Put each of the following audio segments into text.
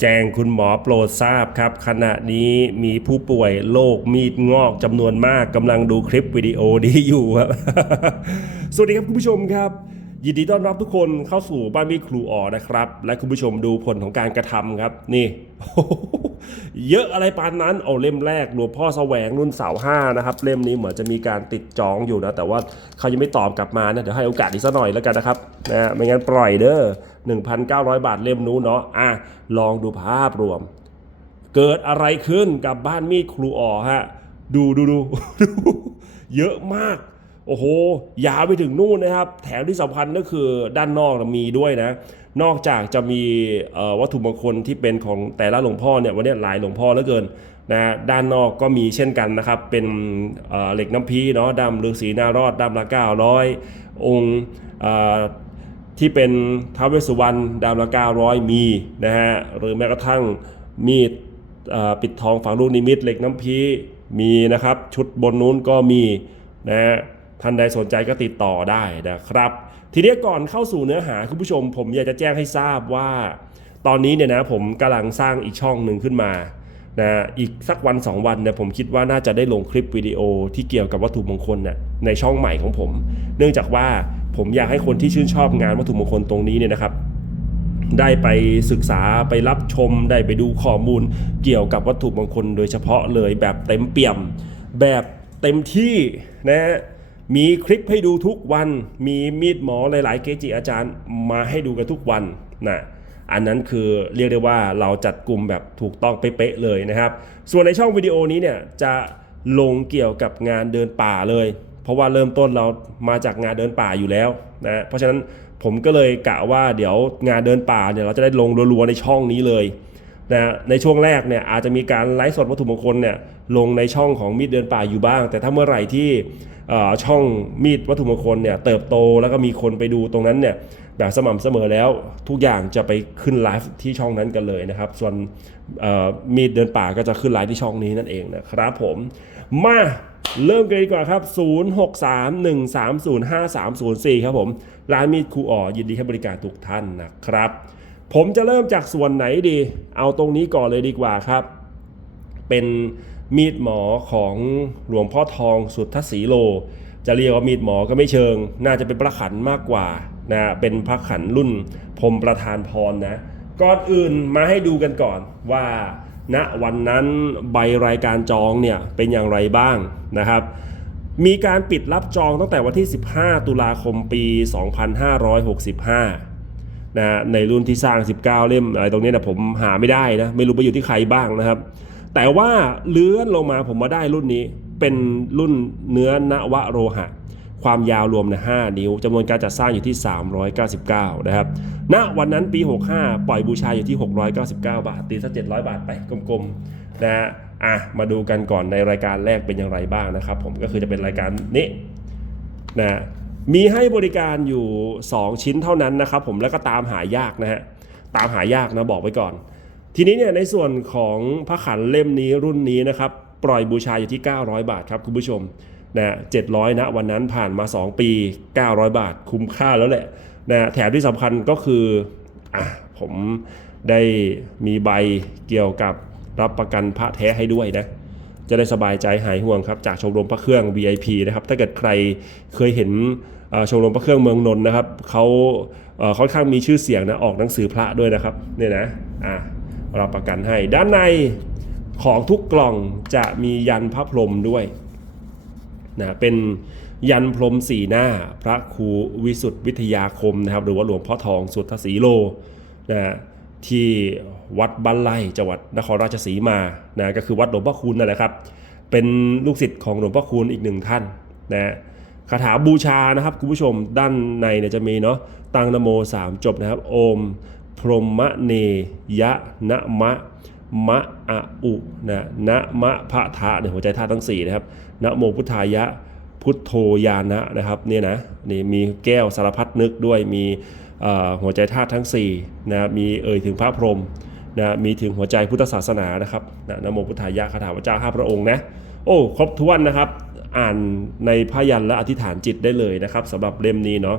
แจ้งคุณหมอโปรดทราบครับ ขณะนี้มีผู้ป่วยโรคมีดงอกจำนวนมากกำลังดูคลิปวิดีโอนี้อยู่ครับ สวัสดีครับคุณผู้ชมครับ ยินดีต้อนรับทุกคนเข้าสู่บ้านมีครูอ๋อนะครับ และคุณผู้ชมดูผลของการกระทำครับ นี่ เยอะอะไรปานนั้นเอาเล่มแรกหลวงพ่อแสวงรุ่นเสาห้านะครับเล่มนี้เหมือนจะมีการติดจองอยู่นะแต่ว่าเขายังไม่ตอบกลับมานะเดี๋ยวให้โอกาสอีกสักหน่อยแล้วกันนะครับนะไม่งั้นปล่อยเด้อ1,900 บาทเล่มนู้นเนาะอะลองดูภาพรวม เกิดอะไรขึ้นกับบ้านมีดครูอ๋อฮะดูดูดูดูเยอะมากโอ้โหยาวไปถึงนู่นนะครับ แถมที่สำคัญก็คือด้านนอกมีด้วยนะ นอกจากจะมีวัตถุมงคลที่เป็นของแต่ละหลวงพ่อเนี่ยวันนี้หลายหลวงพ่อเหลือเกินนะด้านนอกก็มีเช่นกันนะครับ เป็นเหล็กน้ำพีเนาะดำฤาษีนารอดดำละ900องค์เอ่อที่เป็นท้าวเวสสุวรรณดาวละ900มีนะฮะหรือแม้กระทั่งมีดปิดทองฝังลูกนิมิตเหล็กน้ำพีมีนะครับ ชุดบนนู้นก็มีนะฮะท่านใดสนใจก็ติดต่อได้นะครับ ทีนี้ก่อนเข้าสู่เนื้อหาคุณผู้ชม ผมอยากจะแจ้งให้ทราบว่า ตอนนี้เนี่ยนะผมกำลังสร้างอีกช่องหนึ่งขึ้นมานะอีกสักวัน 2 วันเนี่ยผมคิดว่าน่าจะได้ลงคลิปวิดีโอที่เกี่ยวกับวัตถุมงคลเนี่ยในช่องใหม่ของผม เนื่องจากว่าผมอยากให้คนที่ชื่นชอบงานวัตถุมงคลตรงนี้เนี่ยนะครับ ได้ไปศึกษาไปรับชมได้ไปดูข้อมูล เกี่ยวกับวัตถุมงคลโดยเฉพาะเลยแบบเต็มเปี่ยมแบบเต็มที่นะ มีคลิปให้ดูทุกวัน มีมีดหมอหลาย ๆ เกจิอาจารย์มาให้ดูกันทุกวันนะอันนั้นคือเรียกได้ว่าเราจัดกลุ่มแบบถูกต้องเป๊ะๆเลยนะครับ ส่วนในช่องวิดีโอนี้เนี่ยจะลงเกี่ยวกับงานเดินป่าเลย เพราะว่าเริ่มต้นเรามาจากงานเดินป่าอยู่แล้วนะเพราะฉะนั้นผมก็เลยกะว่าเดี๋ยวงานเดินป่าเนี่ยเราจะได้ลงรัวๆในช่องนี้เลยนะในช่วงแรกเนี่ยอาจจะมีการไลฟ์สดวัตถุมงคลเนี่ยลงในช่องของมีดเดินป่าอยู่บ้าง แต่ถ้าเมื่อไหร่ที่ ช่องมีดวัตถุมงคลเนี่ยเติบโตแล้วก็มีคนไปดูตรงนั้นเนี่ยแบบสม่ำเสมอแล้วทุกอย่างจะไปขึ้นไลฟ์ที่ช่องนั้นกันเลยนะครับ ส่วนมีดเดินป่าก็จะขึ้นไลฟ์ที่ช่องนี้นั่นเองนะครับผมมาเริ่มกันดีกว่าครับ 0631305304 ครับผม ร้านมีดครูอ๋อยินดีให้บริการทุกท่านนะครับ ผมจะเริ่มจากส่วนไหนดี เอาตรงนี้ก่อนเลยดีกว่าครับ เป็น มีดหมอของหลวงพ่อทองสุทธศีโล จะเรียกว่ามีดหมอก็ไม่เชิง น่าจะเป็นพระขันมากกว่านะเป็นพระขันรุ่นพรมประธานพรนะก่อนอื่นมาให้ดูกันก่อนว่าณวันนั้นใบรายการจองเนี่ยเป็นอย่างไรบ้างนะครับ มีการปิดรับจองตั้งแต่วันที่ 15 ตุลาคมปี 2565นะในรุ่นที่สร้าง 19 เล่มอะไรตรงนี้นะผมหาไม่ได้นะ ไม่รู้ไปอยู่ที่ใครบ้างนะครับ แต่ว่าเลื่อนลงมาผมมาได้รุ่นนี้ เป็นรุ่นเนื้อนวโรหะ ความยาวรวมนะ5นิ้วจำนวนการจัดสร้างอยู่ที่ 399 นะครับณวันนั้นปี 65 ปล่อยบูชาอยู่ที่ 699 บาท ตีสัก700 บาทไปกลมๆนะฮะอะมาดูกันก่อนในรายการแรกเป็นอย่างไรบ้างนะครับ ผมก็คือจะเป็นรายการนี้นะมีให้บริการอยู่ 2 ชิ้นเท่านั้นนะครับผมแล้วก็ตามหายากนะฮะตามหายากนะบอกไว้ก่อน ทีนี้เนี่ยในส่วนของพระขันเล่มนี้รุ่นนี้นะครับ ปล่อยบูชาอยู่ที่ 900 บาทครับคุณผู้ชมนะ700นะวันนั้นผ่านมา 2 ปี 900 บาทคุ้มค่าแล้วแหละนะแถมที่สำคัญก็คืออะผมได้มีใบเกี่ยวกับรับประกันพระแท้ให้ด้วยนะจะได้สบายใจหายห่วงครับจากชมรมพระเครื่อง VIP นะครับถ้าเกิดใครเคยเห็นชมรมพระเครื่องเมืองนนท์นะครับเขาค่อนข้างมีชื่อเสียงนะออกหนังสือพระด้วยนะครับเนี่ยนะอะ ราประกันให้ ด้านในของทุกกล่องจะมียันพระพรหมด้วยนะเป็นยันพรหมสีหน้าพระครูวิสุทธิวิทยาคมนะครับ หรือว่าหลวงพ่อทองสุทธสีโลนะที่วัดบ้านไร่จังหวัดนครราชสีมานะก็คือวัดหลวงพ่อคูณนั่นแหละครับ เป็นลูกศิษย์ของหลวงพ่อคูณอีกหนึ่งท่านนะคาถาบูชานะครับคุณผู้ชมด้านในเนี่ยจะมีเนาะตังนโมสามจบนะครับ โอม พรหมเนยะนะมะมะอะอุนะนะมะพระทะเนี่ยหัวใจธาตุทั้ง4นะครับนะโมพุทธายะพุทโธยานะนะครับเนี่ยนะนี่มีแก้วสารพัดนึกด้วยมีหัวใจธาตุทั้ง4นะมีเอ่ยถึงพระพรหมนะมีถึงหัวใจพุทธศาสนานะครับนะนะโมพุทธายะคาถาพระเจ้าห้าพระองค์นะโอ้ครบถ้วนนะครับ อ่านในพยันและอธิษฐานจิตได้เลยนะครับสำหรับเล่มนี้เนาะ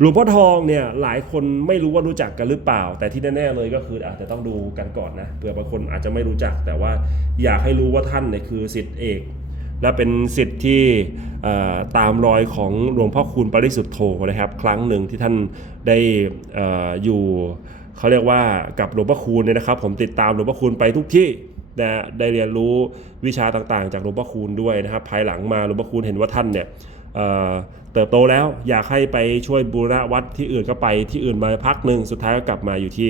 หลวงพ่อทองเนี่ยหลายคนไม่รู้ว่ารู้จักกันหรือเปล่า แต่ที่แน่ๆเลยก็คืออาจจะต้องดูกันก่อนนะเผื่อบางคนอาจจะไม่รู้จัก แต่ว่าอยากให้รู้ว่าท่านเนี่ยคือสิทธิเอก และเป็นสิทธิ์ที่ตามรอยของหลวงพ่อคูณปริสุทธโธนะครับ ครั้งหนึ่งที่ท่านได้อออยู่เขาเรียกว่ากับหลวงพ่อคูณเนี่ยนะครับ ผมติดตามหลวงพ่อคูณไปทุกที่นะได้เรียนรู้วิชาต่างๆ จากหลวงพ่อคูณด้วยนะครับ ภายหลังมาหลวงพ่อคูณเห็นว่าท่านเนี่ย เติบโตแล้วอยากให้ไปช่วยบูรณะวัดที่อื่นก็ไปที่อื่นมาพักหนึ่งสุดท้ายก็กลับมาอยู่ที่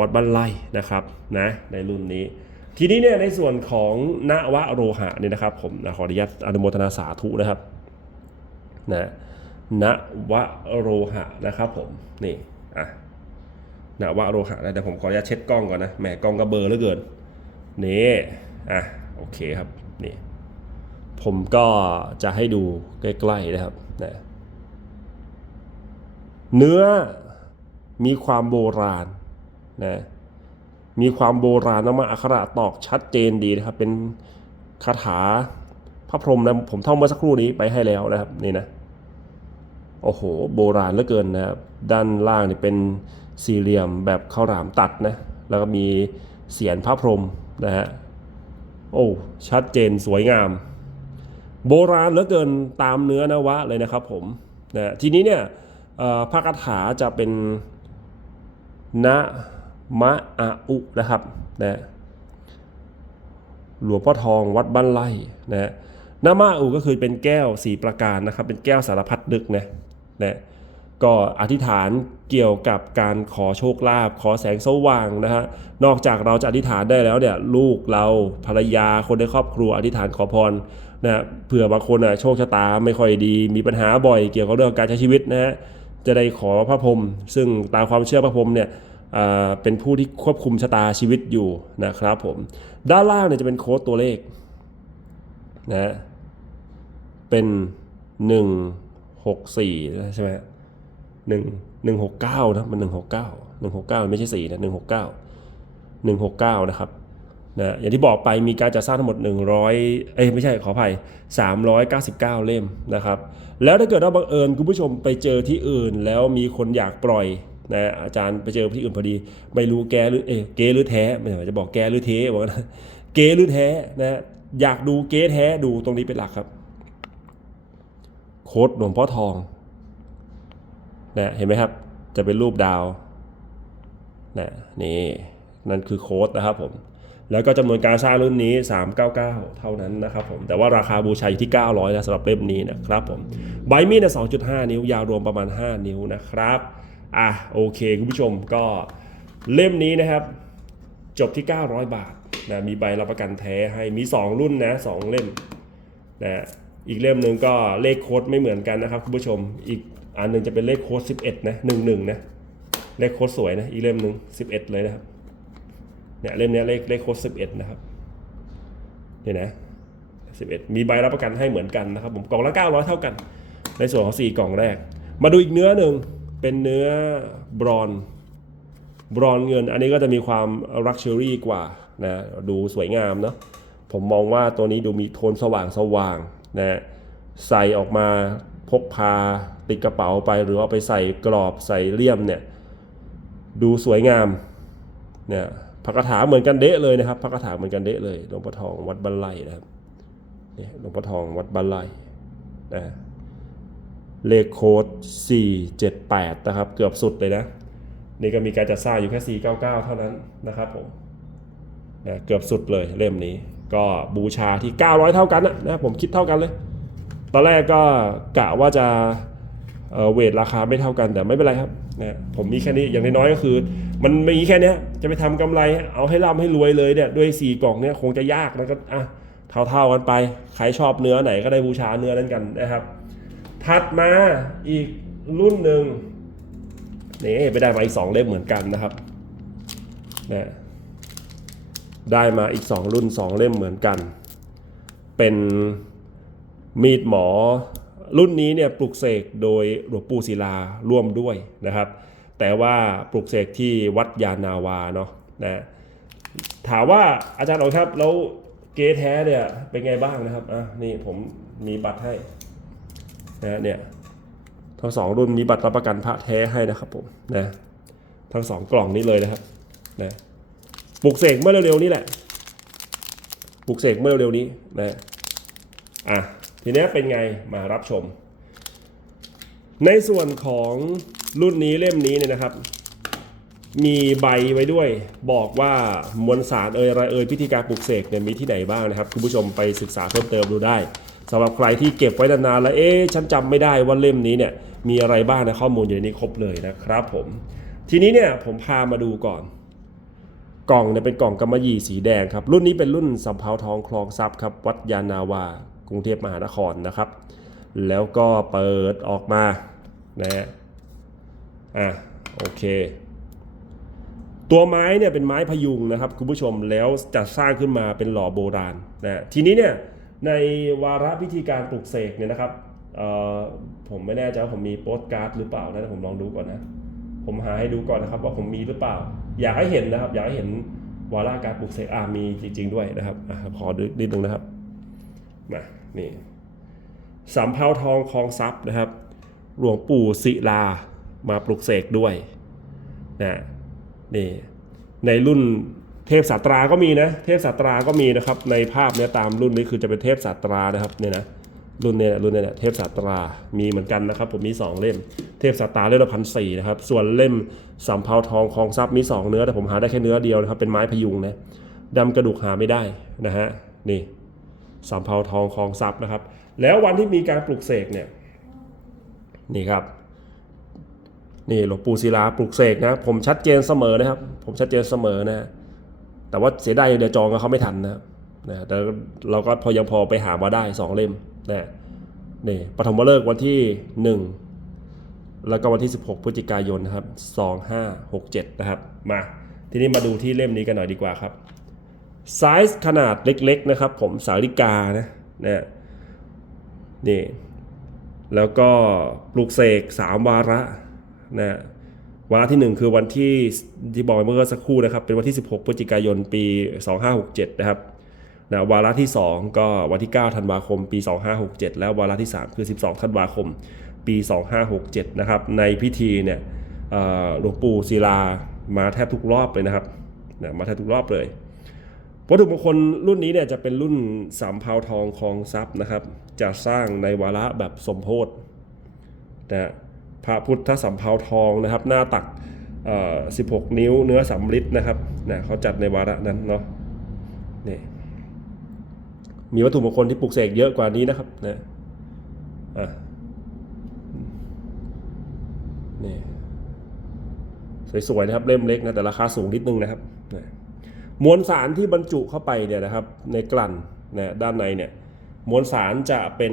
วัดบ้านไร่นะครับนะในรุ่นนี้ ทีนี้เนี่ยในส่วนของนวโรหะเนี่ยนะครับผมนะขออนุญาตอนุโมทนาสาธุนะครับนะนวโรหะนะครับผมนี่อะนวโรหะนะเดี๋ยวผมขออนุญาตเช็ดกล้องก่อนนะแหมกล้องก็เบลอเหลือเกินนี่อะโอเคครับนี่ ผมก็จะให้ดูใกล้ๆนะครับนะเนื้อมีความโบราณนะมีความโบราณมาอักขระตอกชัดเจนดีนะครับ เป็นคาถาพระพรหมนะผมท่องเมื่อสักครู่นี้ไปให้แล้วนะครับนี่นะโอ้โห โบราณเหลือเกินนะครับด้านล่างนี่เป็นสี่เหลี่ยมแบบข้าวหลามตัดนะแล้วก็มีเสียนพระพรหมนะฮะโอ้ชัดเจนสวยงาม โบราณเหลือเกินตามเนื้อนวะเลยนะครับผมนะทีนี้เนี่ยพระคาถาจะเป็นนะมะอาอุนะครับนะหลวงพ่อทองวัดบ้านไร่นะนะมะอาอุก็คือเป็นแก้วสีประการนะครับ เป็นแก้วสารพัดนึกนะนะก็อธิษฐานเกี่ยวกับการขอโชคลาภขอแสงสว่างนะฮะนอกจากเราจะอธิษฐานได้แล้วเนี่ยลูกเราภรรยาคนในครอบครัวอธิษฐานขอพร นะเผื่อบางคนนะโชคชะตาไม่ค่อยดี มีปัญหาบ่อยเกี่ยวกับเรื่องการใช้ชีวิตนะฮะจะได้ขอพระพรหมซึ่งตามความเชื่อพระพรหมเนี่ยอ่าเป็นผู้ที่ควบคุมชะตาชีวิตอยู่นะครับผมด้านล่างเนี่ยจะเป็นโค้ดตัวเลขนะเป็น 164 ใช่ไหมหนึ่งหนึ่งหกเก้านะมันหนึ่งหกเก้าหนึ่งหกเก้าไม่ใช่สี่นะหนึ่งหกเก้าหนึ่งหกเก้านะครับ นะอย่างที่บอกไปมีการจัดสร้างทั้งหมด 100 เอ้ยไม่ใช่ขออภัย 399 เล่มนะครับ แล้วถ้าเกิดว่าบังเอิญคุณผู้ชมไปเจอที่อื่น แล้วมีคนอยากปล่อยนะอาจารย์ไปเจอที่อื่นพอดี ไม่รู้แกหรือเอเกหรือแท้ไม่ใช่จะบอกแกหรือเทบอกนะเกหรือแท้นะอยากดูเกแท้ดูตรงนี้เป็นหลักครับ โค้ดหลวงพ่อทองนะเห็นไหมครับ จะเป็นรูปดาวนะนี่นั่นคือโค้ดนะครับผม แล้วก็จำนวนการสร้างรุ่นนี้ 399 เท่านั้นนะครับผม แต่ว่าราคาบูชาอยู่ที่ 900นะสำหรับเล่มนี้นะครับผม ใบมีดเนี่ย2.5นิ้วยาวรวมประมาณ 5 นิ้วนะครับ อะโอเค คุณผู้ชมก็เล่มนี้นะครับ จบที่ 900 บาทนะมีใบรับประกันแท้ให้มี 2 รุ่นนะ 2 เล่มนะอีกเล่มหนึ่งก็เลขโค้ดไม่เหมือนกันนะครับคุณผู้ชม อีกอันหนึงจะเป็นเลขโค้ด11นะ11นะเลขโค้ดสวยนะอีกเล่มหนึ่ง11 เลยนะครับ เนี่ยเล่มนี้เลขเลขโค้ด11นะครับเนี่ยนะ11มีใบรับประกันให้เหมือนกันนะครับผมกล่องละ900เท่ากัน ในส่วนของ4กล่องแรก มาดูอีกเนื้อหนึ่งเป็นเนื้อบรอนบรอนเงิน อันนี้ก็จะมีความรักเชอรี่กว่านะดูสวยงามเนาะผมมองว่าตัวนี้ดูมีโทนสว่างสว่างนะใส่ออกมาพกพาติดกระเป๋าไปหรือเอาไปใส่กรอบใส่เลี่ยมเนี่ยดูสวยงามเนี่ย พระคาถาเหมือนกันเดะเลยนะครับพระคาถาเหมือนกันเดะเลยหลวงพ่อทองวัดบันไลนะครับเนี่ยหลวงพ่อทองวัดบันไลนะเลขโค้ด478 นะครับ เกือบสุดเลยนะ นี่ก็มีการจัดสร้างอยู่แค่ 499 เท่านั้นนะครับผมนะเกือบสุดเลยเล่มนี้ ก็บูชาที่ 900 เท่ากันนะผมคิดเท่ากันเลย ตอนแรกก็กะว่าจะเเวทราคาไม่เท่ากันแต่ไม่เป็นไรครับนะผมมีแค่นี้อย่างน้อยๆก็คือ มันไมีแค่นี้จะไปทำกำไรเอาให้ร่ำให้รวยเลยเนี่ยด้วย 4 กล่องเนี่ยคงจะยากนะก็อะเท่าๆกันไปใครชอบเนื้อไหนก็ได้บูชาเนื้อนั้นกันนะครับ ถัดมาอีกรุ่นหนึ่งนี่ไปได้มาอีก 2 เล่มเหมือนกันนะครับนะได้มาอีก 2 รุ่น 2 เล่มเหมือนกัน เป็นมีดหมอรุ่นนี้เนี่ยปลุกเสกโดยหลวงปู่ศิลาร่วมด้วยนะครับ แต่ว่าปลุกเสกที่วัดยานาวาเนาะนะถามว่าอาจารย์อ๋อยครับแล้วเกแท้เนี่ยเป็นไงบ้างนะครับอะนี่ผมมีบัตรให้นะเนี่ยทั้งสองรุ่นมีบัตรรับประกันพระแท้ให้นะครับผมนะทั้งสองกล่องนี้เลยนะครับนะปลุกเสกเมื่อเร็วๆนี้แหละปลุกเสกเมื่อเร็วๆนี้นะอะทีนี้เป็นไงมารับชม ในส่วนของรุ่นนี้เล่มนี้เนี่ยนะครับ มีใบไว้ด้วย บอกว่ามวลสารเอ่ยอะไรเอ่ยพิธีการปลุกเสกเนี่ยมีที่ไหนบ้างนะครับคุณผู้ชมไปศึกษาเพิ่มเติมดูได้สำหรับใครที่เก็บไว้นานๆแล้วเอ๊ะฉันจำไม่ได้ว่าเล่มนี้เนี่ยมีอะไรบ้างนะข้อมูลอยู่ในนี้ครบเลยนะครับผม ทีนี้เนี่ยผมพามาดูก่อน กล่องเนี่ยเป็นกล่องกำมะหยี่สีแดงครับ รุ่นนี้เป็นรุ่นสำเภาทองคลองทรัพย์ครับวัดยานาวากรุงเทพมหานครนะครับ แล้วก็เปิดออกมานะฮะอะโอเค ตัวไม้เนี่ยเป็นไม้พยุงนะครับคุณผู้ชมแล้วจะสร้างขึ้นมาเป็นหล่อโบราณนะทีนี้เนี่ยในวาระพิธีการปลุกเสกเนี่ยนะครับผมไม่แน่ใจว่าผมมีโปสการ์ดหรือเปล่านะผมลองดูก่อนนะ ผมหาให้ดูก่อนนะครับว่าผมมีหรือเปล่า อยากให้เห็นนะครับ อยากให้เห็นวาระการปลุกเสกอามีจริง ๆ ด้วยนะครับอขอดูนิดนึงนะครับมานี่ สำเภาทองคลองทรัพย์นะครับ หลวงปู่ศิลามาปลุกเสกด้วยนะนี่ในรุ่นเทพสาตราก็มีนะ เทพสาตราก็มีนะครับ ในภาพเนี้ยตามรุ่นนี้คือจะเป็นเทพสาตรานะครับเนี่ยนะรุ่นเนี้ยรุ่นเนี้ยเทพสาตรามีเหมือนกันนะครับ ผมมี 2 เล่ม เทพสาตราเล่มละพันสี่นะครับ ส่วนเล่มสำเภาทองคลองทรัพย์มี 2 เนื้อแต่ผมหาได้แค่เนื้อเดียวนะครับ เป็นไม้พยุงนะดำกระดูกหาไม่ได้นะฮะนี่สำเภาทองคลองทรัพย์นะครับ แล้ววันที่มีการปลุกเสกเนี่ยนี่ครับนี่หลวงปู่ศิลาปลุกเสกนะผมชัดเจนเสมอนะครับ ผมชัดเจนเสมอนะแต่ว่าเสียดายเดี๋ยวจองเขาไม่ทันนะนะแต่เราก็พอยังพอไปหามาได้สองเล่มนะนี่ปฐมฤกษ์วันที่หนึ่งแล้วก็วันที่ 16 พฤศจิกายนนะครับ2567 นะครับ มาทีนี้มาดูที่เล่มนี้กันหน่อยดีกว่าครับไซส์ขนาดเล็กๆนะครับ ผมสาริกานะนะ นี่แล้วก็ปลูกเสกสามวาระนะวาระที่ 1 คือวันที่ที่บอกเมื่อสักครู่นะครับ เป็นวันที่ 16พฤศจิกายนปี 2567 นะครับนะวาระที่ 2 ก็วันที่ 9 ธันวาคม ปี 2567 แล้ววาระที่ 3 คือ 12 ธันวาคม ปี 2567 นะครับ ในพิธีเนี่ยหลวงปู่ศิลามาแทบทุกรอบเลยนะครับนะมาแทบทุกรอบเลย วัตถุมงคลรุ่นนี้เนี่ยจะเป็นรุ่นสามเภาทองคองทรัพย์นะครับ จะสร้างในวาระแบบสมโพธินะพระพุทธสัมเภาทองนะครับ หน้าตักเอ่อ16 นิ้วเนื้อสำริดนะครับนะเขาจัดในวาระนั้นเนาะนี่มีวัตถุมงคลที่ปลุกเสกเยอะกว่านี้นะครับนะอะนี่สวยๆนะครับเล่มเล็กนะแต่ราคาสูงนิดนึงนะครับ มวลสารที่บรรจุเข้าไปเนี่ยนะครับในกลั่นนะด้านในเนี่ยมวลสารจะเป็น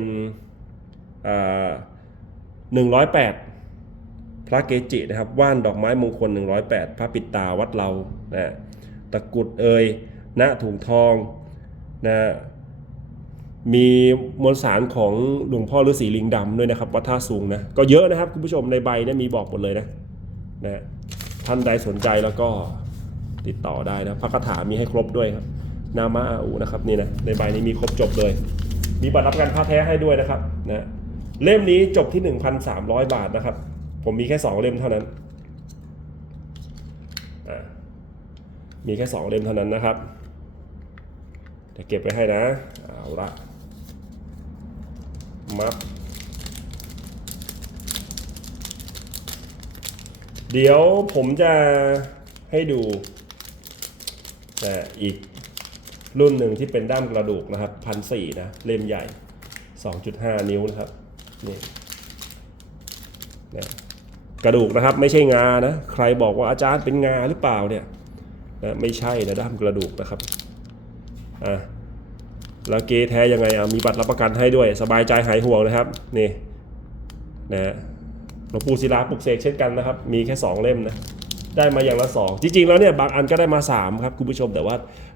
หนึ่งร้อยแปดพระเกจินะครับว่านดอกไม้มงคล 108 พระปิดตาวัดเรานะตะกุดเอยณถุงทองนะมีมวลสารของหลวงพ่อฤาษีลิงดำด้วยนะครับวัดท่าสูงนะก็เยอะนะครับคุณผู้ชมในใบเนะมีบอกหมดเลยนะนะท่านใดสนใจแล้วก็ ติดต่อได้นะพระคาถามีให้ครบด้วยครับ นามาอาอูนะครับนี่นะในใบนี้มีครบจบเลย มีบัตรรับกันค่าแท้ให้ด้วยนะครับนะเล่มนี้จบที่ 1,300 บาทนะครับ ผมมีแค่ 2 เล่มเท่านั้นมีแค่ 2 เล่มเท่านั้นนะครับเดี๋ยวเก็บไว้ให้นะเอาละมัดเดี๋ยวผมจะให้ดู นะอีกรุ่นหนึ่งที่เป็นด้ามกระดูกนะครับพันสี่นะเล่มใหญ่ 2.5 นิ้วนะครับนี่นะกระดูกนะครับไม่ใช่งานะใครบอกว่าอาจารย์เป็นงาหรือเปล่าเนี่ยนะไม่ใช่นะด้ามกระดูกนะครับอะแล้วเกแท้ยังไงอะมีบัตรรับประกันให้ด้วย สบายใจหายห่วงนะครับนี่นะหลวงปู่ศิลาปลุกเสกเช่นกันนะครับ มีแค่ 2 เล่มนะ ได้มาอย่างละสองจริง ๆ แล้วเนี่ยบางอันก็ได้มา 3 ครับคุณผู้ชมแต่ว่า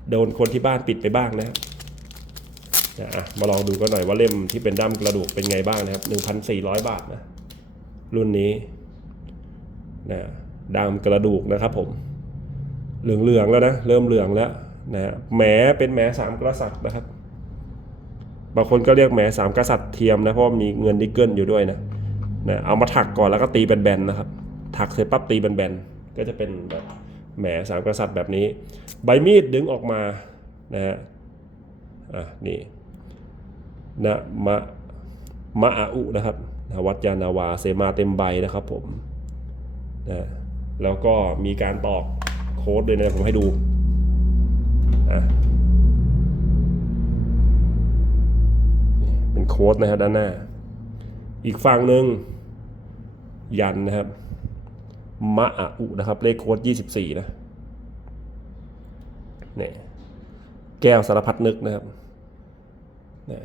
โดนคนที่บ้านปิดไปบ้างนะครับนะมาลองดูกันหน่อยว่าเล่มที่เป็นด้ามกระดูกเป็นไงบ้างนะครับ 1,400 บาทนะ รุ่นนี้นะด้ามกระดูกนะครับผม เหลืองๆแล้วนะ เริ่มเหลืองแล้วนะแหมเป็นแหมสามกษัตริย์นะครับ บางคนก็เรียกแหมสามกษัตริย์เทียมนะเพราะมีเงินดิเกิลอยู่ด้วยนะนะเอามาถักก่อนแล้วก็ตีแบนๆนะครับ ถักเสร็จปั๊บตีแบนๆ ก็จะเป็นแบบแหมสามกษัตริย์แบบนี้ ใบมีดดึงออกมานะฮะอะนี่นะมะมะอาอุนะครับวัดยานาวาเสมาเต็มใบนะครับผมนะแล้วก็มีการตอกโค้ดด้วยนะผมให้ดูอะเป็นโค้ดนะฮะด้านหน้า อีกฝั่งหนึ่งยันนะครับ มะอาอุนะครับ เลขโค้ด24 นะเนี่ยแก้วสารพัดนึกนะครับเนี่ย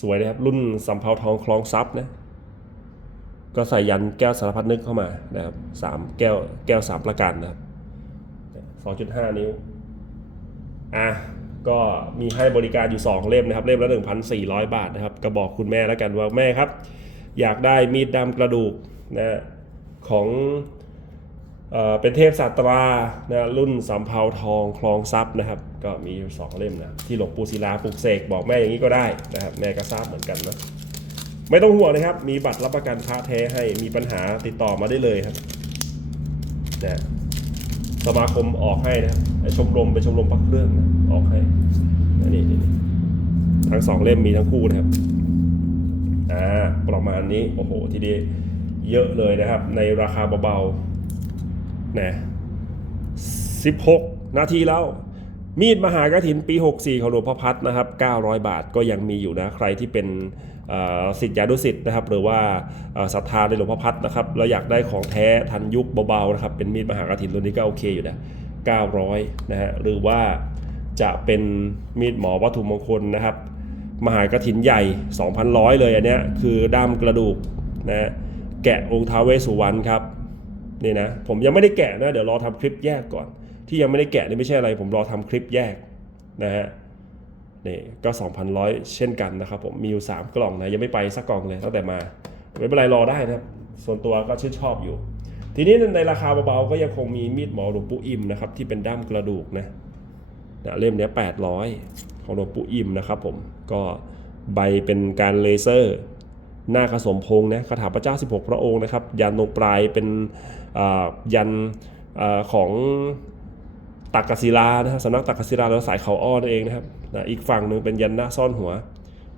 สวยนะครับ รุ่นสำเภาทองคลองซับนะก็ใส่ยันแก้วสารพัดนึกเข้ามานะครับสามแก้วแก้วสามประการนะครับสองจุดห้านิ้วอะก็มีให้บริการอยู่ 2 เล่มนะครับ เล่มละ 1,400 บาทนะครับ ก็บอกคุณแม่แล้วกันว่าแม่ครับ อยากได้มีดดำกระดูกนะ ของเอเป็นเทพศาสตรานะรุ่นสำเภาทองคลองทรัพย์นะครับ ก็มีอยู่สองเล่มนะที่หลวงปู่ศิลาปลุกเสกบอกแม่อย่างนี้ก็ได้นะครับแม่ก็ทราบเหมือนกันนะไม่ต้องห่วงนะครับ มีบัตรรับประกันพระแท้ให้มีปัญหาติดต่อมาได้เลยครับนะสมาคมออกให้นะครับชมรมเป็นชมรมพักเครื่องนะออกให้นะนี่นี่นี่ทั้งสองเล่มมีทั้งคู่นะครับอ่าประมาณนี้โอ้โหทีเดียว เยอะเลยนะครับ ในราคาเบาๆนะ16 นาทีแล้ว มีดมหากฐินปี 64ของหลวงพ่อพัดนะครับ 900 บาทก็ยังมีอยู่นะ ใครที่เป็นสิทธิยานุสิทธ์นะครับ หรือว่าศรัทธาในหลวงพ่อพัดนะครับแล้วอยากได้ของแท้ทันยุคเบาๆนะครับ เป็นมีดมหากฐินรุ่นนี้ก็โอเคอยู่นะ 900 นะฮะ หรือว่าจะเป็นมีดหมอวัตถุมงคลนะครับ มหากฐินใหญ่ 2,100 เลยอันเนี้ยคือด้ามกระดูกนะ แกะองค์ท้าวเวสุวรรณครับนี่นะผมยังไม่ได้แกะนะเดี๋ยวรอทำคลิปแยกก่อน ที่ยังไม่ได้แกะนี่ไม่ใช่อะไร ผมรอทำคลิปแยกนะฮะนี่ก็2,100 เช่นกันนะครับผมมีอยู่ 3 กล่องนะยังไม่ไปสักกล่องเลยตั้งแต่มาไม่เป็นไรรอได้นะครับ ส่วนตัวก็ชื่นชอบอยู่ ทีนี้ในราคาเบาๆก็ยังคงมีมีดหมอหลวงปู่อิมนะครับที่เป็นด้ามกระดูกนะนะเล่มนี้800 ของหลวงปู่อิมนะครับผมก็ใบเป็นการเลเซอร์ หน้าผสมพงษ์นะคาถาพระเจ้า 16 พระองค์นะครับ ยันตรงปลายเป็นยันอของตักกศิลานะครับสำนักตักกศิลาแล้วสายเขาอ้อนั่นเองนะครับนะอีกฝั่งหนึ่งเป็นยันหน้าซ่อนหัว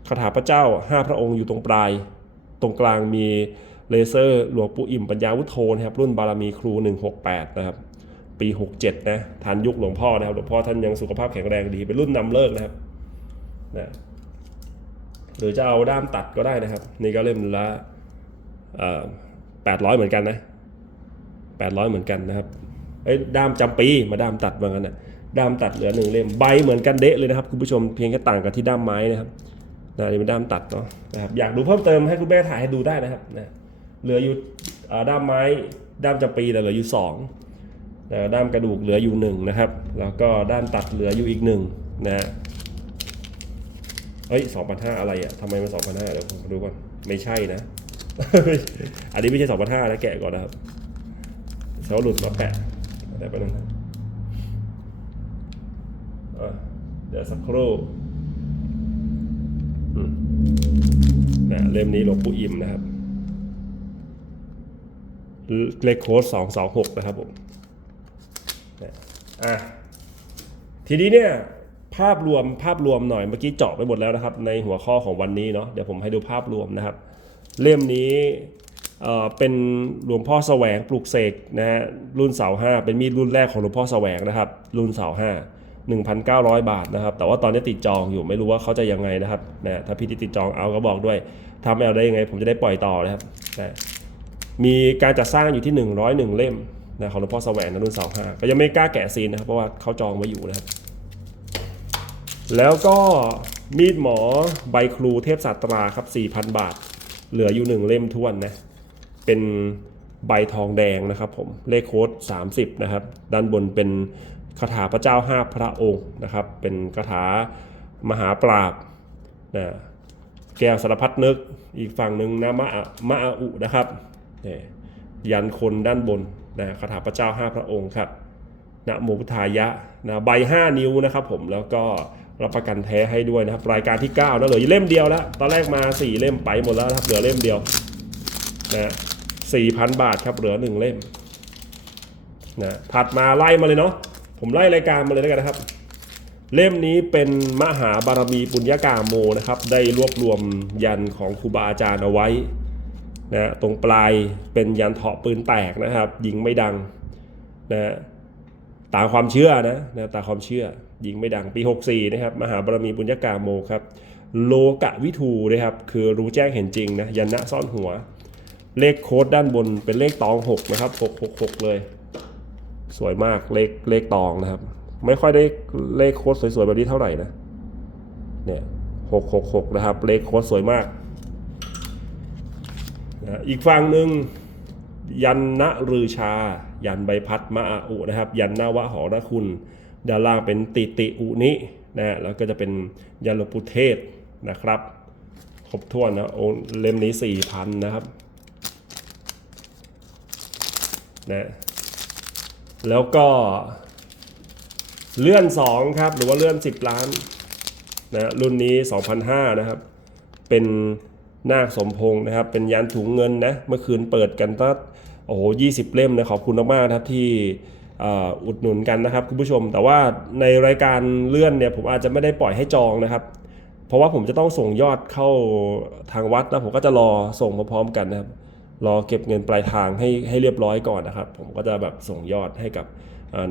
คาถาพระเจ้า 5 พระองค์อยู่ตรงปลาย ตรงกลางมีเลเซอร์หลวงปู่อิ่มปัญญาวุฒโธนะครับรุ่นบารมีครู 168 นะครับ ปี 67 นะทันยุคหลวงพ่อนะครับหลวงพ่อท่านยังสุขภาพแข็งแรงดีเป็นรุ่นนำเลิกนะครับนะ หรือจะเอาด้ามตัดก็ได้นะครับ นี่ก็เล่มละแปดร้อยเหมือนกันนะแปดร้อยเหมือนกันนะครับไอ้ด้ามจำปีมาด้ามตัดบางกันนะด้ามตัดเหลือหนึ่งเล่มใบเหมือนกันเดะเลยนะครับคุณผู้ชมเพียงแค่ต่างกันที่ด้ามไม้นะครับนะนี่เป็นด้ามตัดเนาะนะครับอยากดูเพิ่มเติมให้คุณแม่ถ่ายให้ดูได้นะครับนะเหลืออยู่ด้ามไม้ด้ามจำปีแต่เหลืออยู่สองแล้วด้ามกระดูกเหลืออยู่หนึ่งนะครับ แล้วก็ด้ามตัดเหลืออยู่อีกหนึ่งนะ เฮ้ยสองพันห้าอะไรอะทำไมมันสองพันห้าเดี๋ยวผมดูก่อน ไม่ใช่นะ อันนี้ไม่ใช่สองพันห้านะแกะก่อนนะครับเขาหลุดมาแปะได้ปะนึงนะอะเดี๋ยวสักครู่นะเล่มนี้หลวงปู่อิ่มนะครับเลขโค้ดสองสองหกนะครับผมอะทีนี้เนี่ย ภาพรวมภาพรวมหน่อยเมื่อกี้เจาะไปหมดแล้วนะครับ ในหัวข้อของวันนี้เนาะเดี๋ยวผมให้ดูภาพรวมนะครับ เล่มนี้เป็นหลวงพ่อแสวงปลูกเสกนะฮะรุ่นเสาห้าเป็นมีดรุ่นแรกของหลวงพ่อแสวงนะครับ รุ่นเสาห้า1,900 บาทนะครับ แต่ว่าตอนนี้ติดจองอยู่ไม่รู้ว่าเขาจะยังไงนะครับนะถ้าพี่ที่ติดจองเอาก็บอกด้วยทำไม่เอาได้ยังไง ผมจะได้ปล่อยต่อนะครับนะมีการจัดสร้างอยู่ที่ 101 เล่มนะของหลวงพ่อแสวงนะรุ่นเสาห้าก็ยังไม่กล้าแกะซีนนะครับเพราะว่าเขาจองไว้อยู่นะครับ แล้วก็มีดหมอใบครูเทพศาตราครับ 4,000 บาท เหลืออยู่หนึ่งเล่มท้วนนะ เป็นใบทองแดงนะครับผม เลขโค้ด 30 นะครับ ด้านบนเป็นคาถาพระเจ้า5พระองค์นะครับ เป็นคาถามหาปราบนะแก้วสารพัดนึก อีกฝั่งหนึ่งนะมะอะมะอุนะครับเนี่ยยันคนด้านบนนะคาถาพระเจ้า5พระองค์ครับนะโมพุทธายะนะใบ5นิ้วนะครับผมแล้วก็ รับประกันแท้ให้ด้วยนะครับ รายการที่9นะเหลืออยู่เล่มเดียวแล้ว ตอนแรกมา 4 เล่มไปหมดแล้วครับ เหลือเล่มเดียวนะ4,000บาทครับ เหลือ 1 เล่มนะถัดมาไล่มาเลยเนาะผมไล่รายการมาเลยแล้วกันนะครับ เล่มนี้เป็นมหาบารมีปุญญากาโมนะครับ ได้รวบรวมยันของครูบาอาจารย์เอาไว้นะตรงปลายเป็นยันเถาะปืนแตกนะครับ ยิงไม่ดังนะตามความเชื่อนะนะตามความเชื่อ ยิงไม่ดังปี 64 นะครับ มหาบารมีปุญญากาโมครับโลกะวิทูนะครับ คือรู้แจ้งเห็นจริงนะยันนะซ่อนหัว เลขโค้ดด้านบนเป็นเลขตอง 6 นะครับ 666 เลย สวยมากเลขเลขตองนะครับ ไม่ค่อยได้เลขโค้ดสวยๆแบบนี้เท่าไหร่นะ เนี่ยหกหกหกนะครับ เลขโค้ดสวยมากนะอีกฝั่งหนึ่งยันนะรือชา ยันใบพัดมะอาอุนะครับ ยันนาวะหอระคุณ ด้านล่างเป็นติติอุนินะแล้วก็จะเป็นยันหลวงปู่เทศนะครับ ครบถ้วนนะโอเล่มนี้สี่พันนะครับนะแล้วก็เลื่อน 2 ครับ หรือว่าเลื่อน 10 ล้านนะรุ่นนี้ 2005นะครับ เป็นนาคสมพงษ์นะครับ เป็นยานถุงเงินนะ เมื่อคืนเปิดกันตั้งโอ้โห 20 เล่มนะ ขอบคุณมากๆนะครับที่ อุดหนุนกันนะครับคุณผู้ชม แต่ว่าในรายการเลื่อนเนี่ยผมอาจจะไม่ได้ปล่อยให้จองนะครับ เพราะว่าผมจะต้องส่งยอดเข้าทางวัดแล้วผมก็จะรอส่งพร้อมๆกันนะครับรอเก็บเงินปลายทางให้ให้เรียบร้อยก่อนนะครับ ผมก็จะแบบส่งยอดให้กับ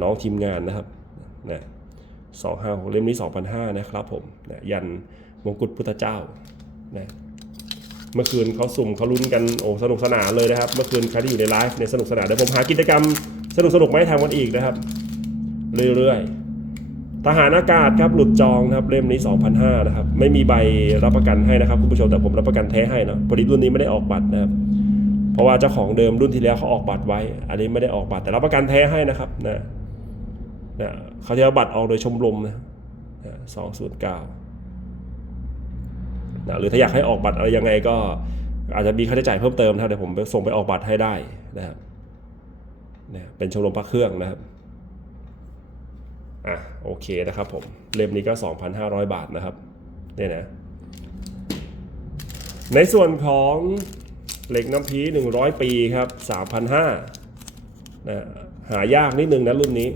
น้องทีมงานนะครับนะสองห้าเล่มนี้2,500นะครับผมนะยันมงกุฎพุทธเจ้านะเมื่อคืนเขาสุ่มเขาลุ้นกันโอ้สนุกสนานเลยนะครับ เมื่อคืนใครที่อยู่ในไลฟ์เนี่ยสนุกสนานเดี๋ยวผมหากิจกรรม สนุกสนุกๆมาให้ทำกันอีกนะครับ เรื่อยๆทหารอากาศครับหลุดจองครับเล่มนี้2,500นะครับไม่มีใบรับประกันให้นะครับคุณผู้ชมแต่ผมรับประกันแท้ให้เนะพอดีรุ่นนี้ไม่ได้ออกบัตรนะครับเพราะว่าเจ้าของเดิมรุ่นที่แล้วเขาออกบัตรไว้ อันนี้ไม่ได้ออกบัตรแต่รับประกันแท้ให้นะครับนะนะเขาจะเอาบัตรออกโดยชมรมนะสองศูนย์เก้านะหรือถ้าอยากให้ออกบัตรอะไรยังไงก็อาจจะมีค่าใช้จ่ายเพิ่มเติมนะครับเดี๋ยวผมส่งไปออกบัตรให้ได้นะครับ นะเป็นชมรมพระเครื่องนะครับอะโอเคนะครับผมเล่มนี้ก็ 2,500 บาทนะครับเนี่ยนะในส่วนของเหล็กน้ำพี100 ปีครับ3,500นะหายากนิดนึงนะรุ่นนี้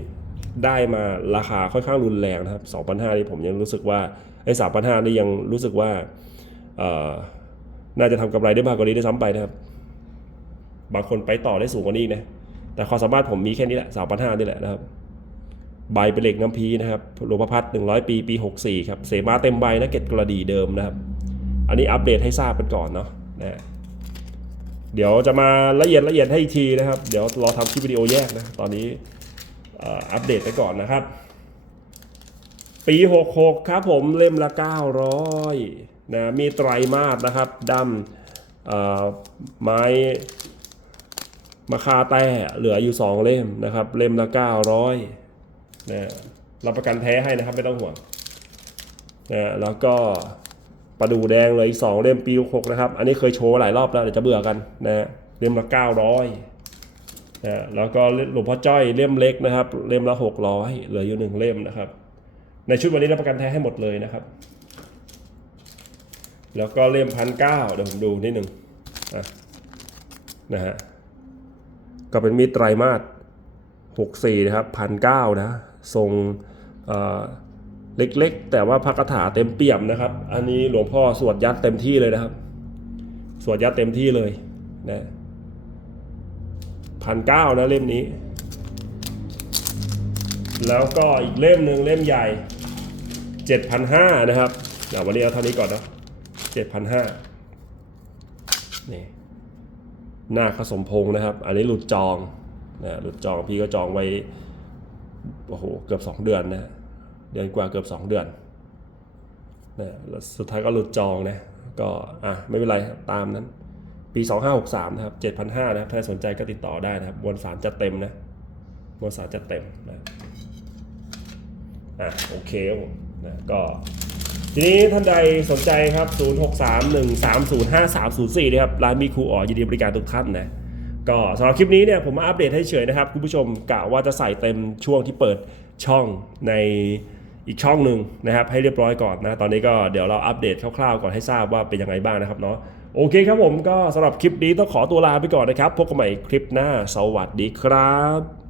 ได้มาราคาค่อนข้างรุนแรงนะครับ2,500นี่ผมยังรู้สึกว่าไอ้3,500นี่ยังรู้สึกว่าน่าจะทำกำไรได้มากกว่านี้ได้ซ้ำไปนะครับ บางคนไปต่อได้สูงกว่านี้นะ แต่ความสามารถผมมีแค่นี้แหละ3,500นี่แหละนะครับ ใบเป็นเหล็กน้ำพีนะครับหลวงพ่อพัด100ปีปี64ครับ เสมาเต็มใบนะเกตกระดีเดิมนะครับ อันนี้อัปเดตให้ทราบกันก่อนเนาะนะเดี๋ยวจะมาละเอียดละเอียดให้อีกทีนะครับ เดี๋ยวรอทำคลิปวิดีโอแยกนะ ตอนนี้อัปเดตไปก่อนนะครับ ปี 66 ครับผมเล่มละ 900นะมีไตรมาสนะครับดำไม้ มะคาแต้เหลืออยู่ 2 เล่มนะครับ เล่มละ900นะรับประกันแท้ให้นะครับไม่ต้องห่วงนะแล้วก็ประดูแดงเลยอีกสองเล่มปีหกนะครับ อันนี้เคยโชว์หลายรอบแล้วเดี๋ยวจะเบื่อกันนะเล่มละเก้าร้อยนะแล้วก็หลวงพ่อจ้อยเล่มเล็กนะครับ เล่มละหกร้อยเหลืออยู่หนึ่งเล่มนะครับ ในชุดวันนี้รับประกันแท้ให้หมดเลยนะครับ แล้วก็เล่มพันเก้าเดี๋ยวผมดูนิดหนึ่งอะนะฮะ ก็เป็นมีดไตรมาสหกสี่นะครับพันเก้านะทรงเอ่อเล็กๆ แต่ว่าพระคาถาเต็มเปี่ยมนะครับ อันนี้หลวงพ่อสวดยัดเต็มที่เลยนะครับ สวดยัดเต็มที่เลยนะพันเก้านะเล่มนี้ แล้วก็อีกเล่มหนึ่งเล่มใหญ่เจ็ดพันห้านะครับเดี๋ยววันนี้เอาเท่านี้ก่อนเนาะเจ็ดพันห้านี่ หน้าขสมพงษ์นะครับ อันนี้หลุดจองนะหลุดจองพี่ก็จองไว้โอ้โหเกือบสองเดือนนะเดือนกว่าเกือบ 2 เดือนนะสุดท้ายก็หลุดจองนะก็อะไม่เป็นไรตามนั้น ปี 2563 นะครับ 7,500 นะครับถ้าสนใจก็ติดต่อได้นะครับมวลสารจัดเต็มนะมวลสารจัดเต็มนะอะโอเคครับผมนะก็ ทีนี้ท่านใดสนใจครับ 0631305304 นะครับ ร้านมีครูอ๋อยินดีบริการทุกท่านนะ ก็สำหรับคลิปนี้เนี่ยผมมาอัปเดตให้เฉยนะครับ คุณผู้ชมกะว่าจะใส่เต็มช่วงที่เปิดช่องในอีกช่องหนึ่งนะครับ ให้เรียบร้อยก่อนนะ ตอนนี้ก็เดี๋ยวเราอัปเดตคร่าวๆก่อนให้ทราบว่าเป็นยังไงบ้างนะครับเนาะโอเคครับผมก็สำหรับคลิปนี้ต้องขอตัวลาไปก่อนนะครับพบกันใหม่คลิปหน้า สวัสดีครับ